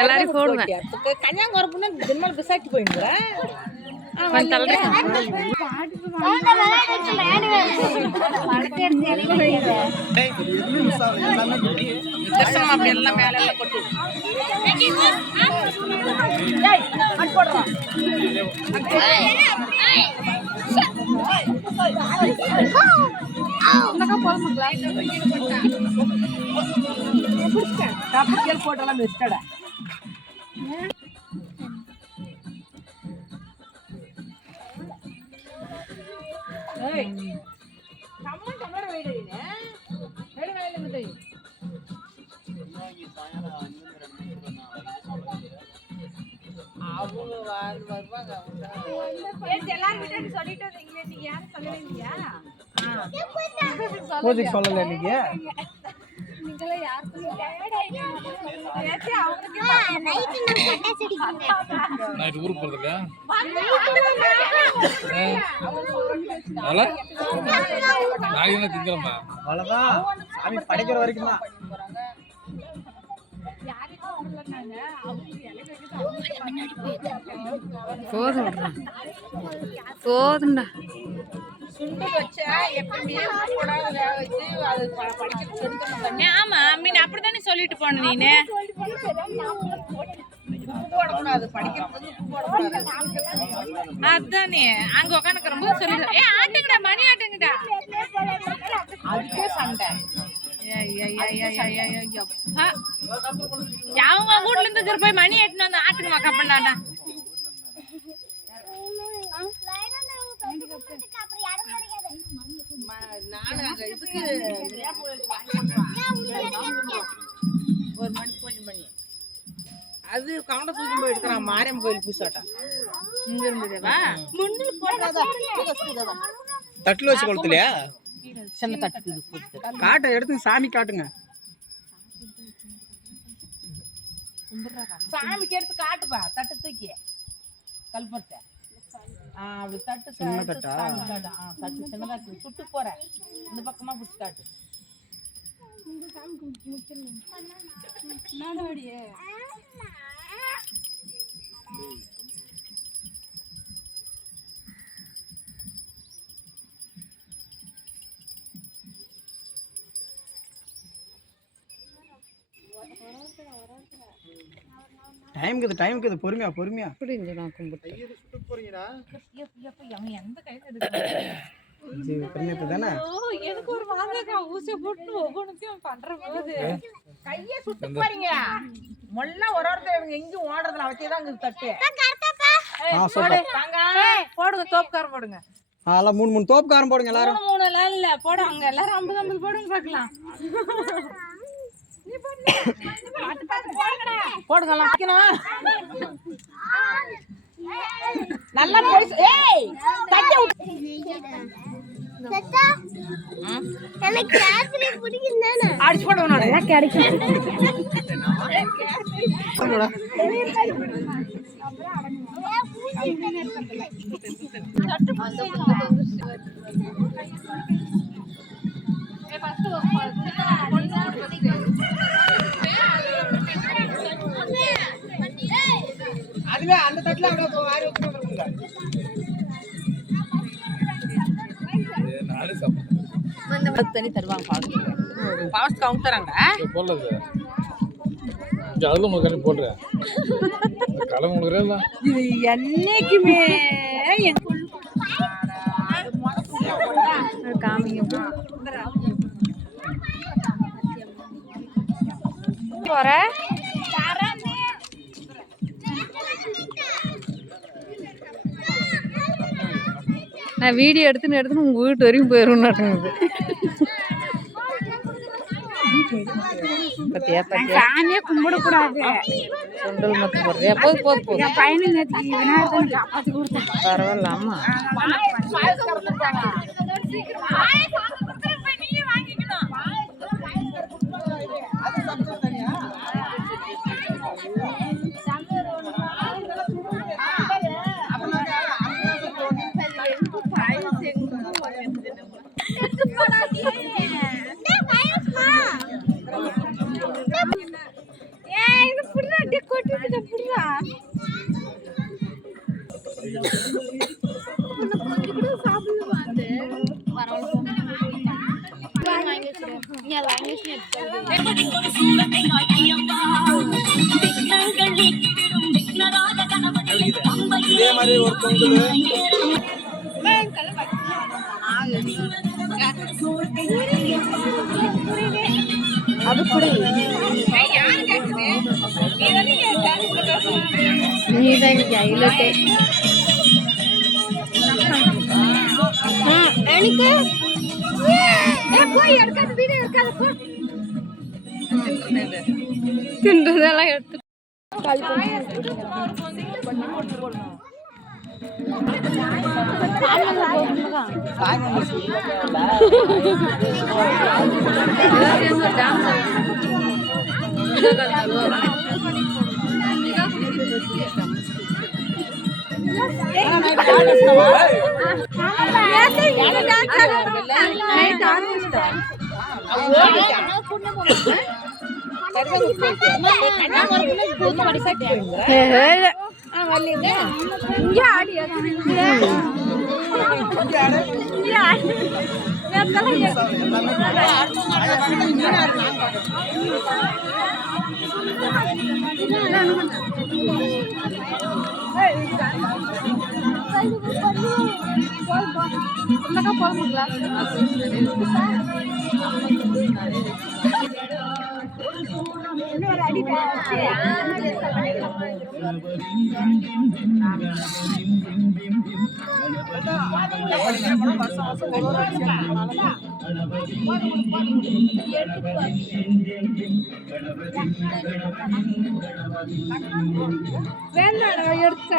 எல்லாரும் போடுவேன் கன்னியாகுமரி தினமல் பிசாட்டி போயிடுறேன் அப்படி எல்லாம் மேல எல்லாம் கொட்டு போட்டெல்லாம் வச்சுட்டா சொல்லல நீங்க ஊருக்கு போறது நாளைக்கு திங்கலாமா அவ்வளவுதான் சாமி படைக்கிற வரைக்கும் தான் போதும்டா ஆமா மீன் அப்படித்தானே சொல்லிட்டு போன நீனு அதானே அங்க உட்காந்துக்கிற போது சொல்லிடு ஏ ஆட்டுங்கடா மணி ஆட்டுங்கடா அதுக்கே சண்டை அவங்க வீட்டுல இருந்து போய் மணி ஆட்டுன்னு வந்து ஆட்டுக்கு மக்கா பண்ணாடா ஒரு மணி பூஜை பண்ணி அது கவுண்ட தூக்கி போய் எடுக்கிறான் மாரியம்மன் கோயில் பூசாட்டம் இங்க இருந்ததுவா தட்டுல வச்சு கொளுத்துலையா சின்ன தட்டு காட்ட எடுத்து சாமி காட்டுங்க சாமிக்கு எடுத்து காட்டுப்பா தட்டு தூக்கி கல்பத்தை அப்படி தட்டு சின்ன தட்டா தட்டு சின்னதா சுட்டு போற இந்த பக்கமா பிடிச்சி காட்டு டைம்க்கு பொறுமையா அப்படி இருந்து நான் கும்பிட்டு எந்த கையில தானே எனக்கு ஒரு வாங்க ஊசி போட்டு ஒவ்வொன்றுத்தையும் பண்ற போது கையை சுட்டு போறீங்க மொல்ல ஒருத்தர் எங்கேயும் ஓடுறதுல வச்சேதான் தட்டு போடுங்க தோப்புக்காரம் போடுங்க அதெல்லாம் 3 தோப்புக்காரம் போடுங்க எல்லாரும் 3 எல்லாம் இல்ல போடுவாங்க எல்லாரும் 50 போடுங்க பாக்கலாம் போடுங்க நல்லா போய் ஏய் தட்டி சத்தா எனக்கு கேப்ரி பிடிக்குதானே அடிச்சு போடுவோம் நான் கிடைக்கும் அதுல அந்த தட்டுல அவ்வளவு வாரி வச்சுருங்க தண்ணி தருவாங்க பாஸ்ட் கவுண்ட் தராங்க போடல அதுல உங்களுக்கு போடுறேன் கலங்க உங்களுக்கு இது என்னைக்குமே காமிங்க போற நான் வீடியோ எடுத்துன்னு உங்க வீட்டு வரைக்கும் போயிடும் நடக்குது பத்தியா சாமியே கும்பிடக்கூடாது சுண்டல் மட்டும் போடுறியா போது பையனை நேற்று விநாயகர் காப்பாற்றி கொடுத்தேன் பரவாயில்ல ஆமா இதே மாதிரி ஒரு பொங்கல் அது கூட நீதான் இன்னைக்கு ஹைலைட்டே. எனக்கு போய் எடுக்காது வீடியோ எடுக்காது போ. தின்றதெல்லாம் எடுத்து வேண்டாம் எடுத்த